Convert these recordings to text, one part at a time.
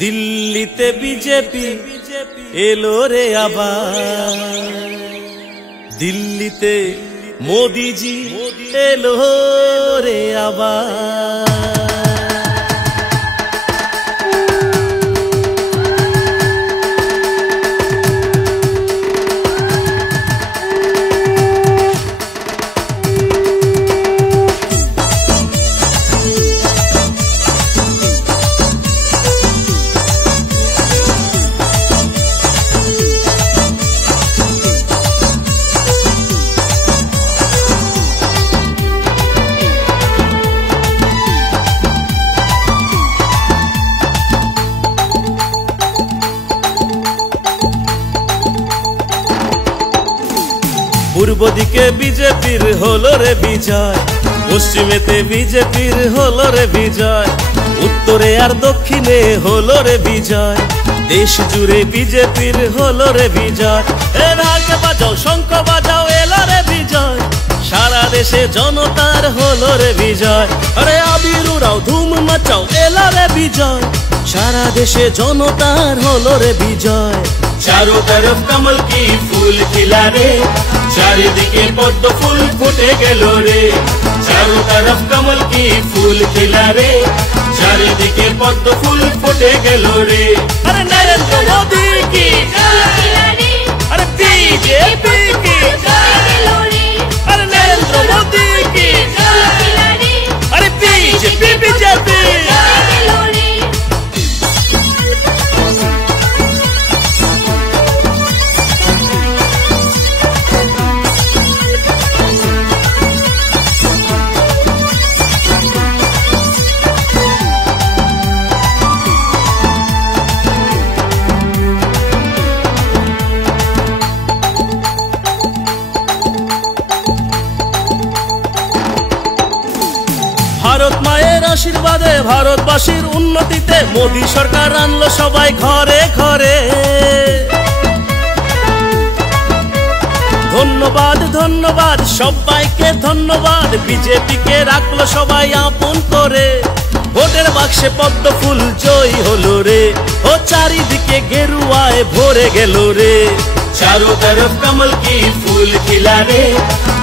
দিল্লিতে বিজেপি এলো রে আবার, দিল্লিতে মোদিজি এলো রে আবার। পূর্ব দিকে বিজেপির হলো রে বিজয়, পশ্চিমেতে বিজেপির হলো রে বিজয়, উত্তরে আর দক্ষিণে হলো রে বিজয়, দেশ জুড়ে বিজেপির হলো রে বিজয়। এ ঢাক বাজাও শঙ্খ বাজাও এলো রে বিজয়, সারা দেশে জনতার হলো রে বিজয়। আরে আবির উড়াও ধুম মাচাও এলো রে বিজয়, সারা দেশে জনতার হলো রে বিজয়। चारों तरफ कमल की फूल खिला रे, चारिदिके पद्म फूल फुटे गेलो रे। चारों तरफ कमल की फूल खिला रे, चारिदिके पद्म फूल फुटे गेलो रे। अरे नरेंद्र मोदी की अरे बीजेपी की अरे नरेंद्र मोदी की अरे बीजेपी बीजेपी। ভারত মায়ের আশীর্বাদে ভারতবাসীর উন্নতিতে মোদী সরকার আনলো সবাই ঘরে ঘরে। ধন্যবাদ ধন্যবাদ সবাইকে ধন্যবাদ, বিজেপিকে রাখলো সবাই আপন করে। ভোটের বাক্সে পদ্ম ফুল জয়ী হলো রে, ও চারিদিকে গেরুয়ায় ভরে গেল রে। चारों तरफ कमल की फूल खिला रे,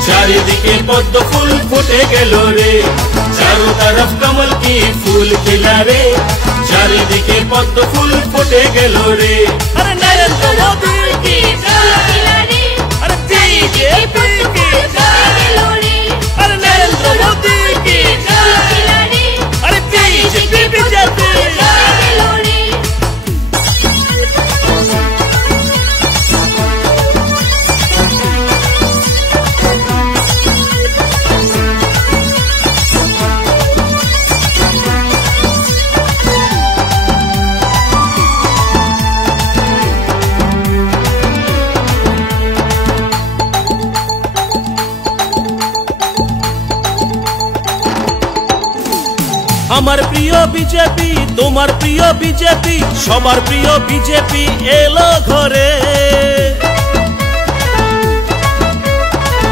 चारिदिके पद्म फूल फुटे गेलो रे। चारों तरफ कमल की फूल खिला रे, चारिदिके पद्म फूल फुटे गेलो रे। अरे नरेंद्र मोदी की अरे बीजेपी की अरे नरेंद्र मोदी की अरे बीजेपी बीजेपी। আমার প্রিয় বিজেপি তোমার প্রিয় বিজেপি, সবার প্রিয় বিজেপি এলো ঘরে।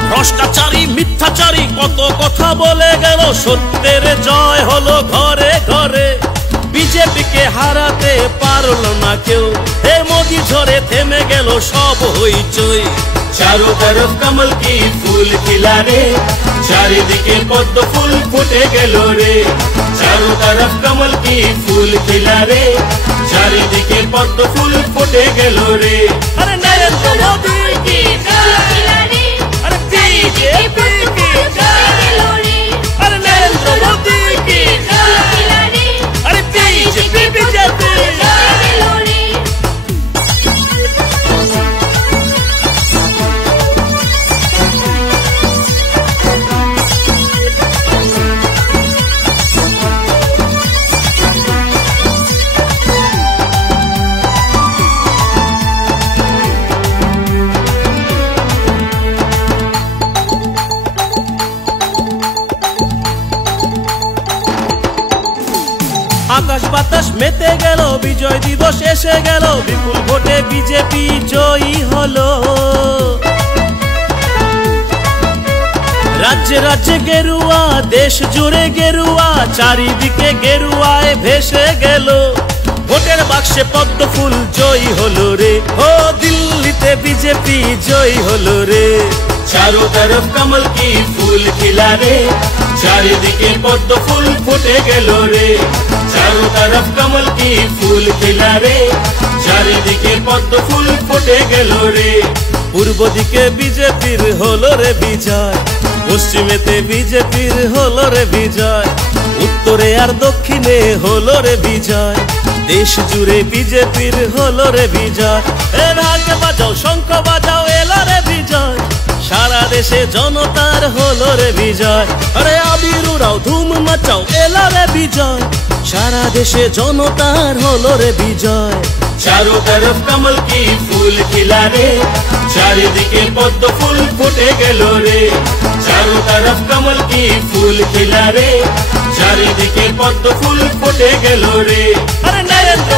ভ্রষ্টাচারী মিথ্যাচারী কত কথা বলে গেল, সত্যের জয় হলো ঘরে ঘরে। বিজেপিকে হারাতে পারলো না কেউ, হে মোদি ঝরে থেমে গেল সব হইচই। चारों तरफ कमल की फूल खिला रे, चारिदिके पद्म फूल फुटे गेलो रे। चारों तरफ कमल की फूल खिला रे, चारिदिके पद्म फूल फुटे गेलो रे। अरे नरेंद्र मोदी की अरे बीजेपी की अरे नरेंद्र मोदी की अरे बीजेपी बीजेपी। আকাশ বাতাস মেতে গেল, বিজয় দিবস এসে গেল, বিপুল ভোটে বিজেপি জয়ী হলো। राज्य राज्य गेरुआ देश जुड़े गेरुआ चारिदिके गेरुआए भेसे गेलो ভোটের বাক্সে পদ্ম ফুল জয়ী হলো রে, ও দিল্লিতে বিজেপি জয়ী হলো রে। चारों तरफ कमल की फूल खिला रे, चारिदिके पद्म फूल फुटे गेलो रे। चारों तरफ कमल की फूल खिला रे, चारिदिके पद्म फूल फुटे गेलो रे। পূর্ব দিকে বিজেপির হলো রে বিজয়, পশ্চিমেতে বিজেপির হলো রে বিজয়, উত্তরে আর দক্ষিণে হলো রে বিজয়, দেশ জুড়ে বিজেপির হলো রে বিজয়। এ ঢাক বাজাও শঙ্খ বাজাও এলো রে বিজয়, সারা দেশে জনতার হলো রে বিজয়। আরে আবির উড়াও ধুম মাচাও এলো রে বিজয়, সারা দেশে জনতার হলো রে বিজয়। चारों तरफ कमल की फूल खिला रे, चारिदिके पद्म फूल फुटे गेलो रे। चारों तरफ कमल की फूल खिला रे, चारिदिके पद्म फूल फुटे गेलो रे। अरे नरेंद्र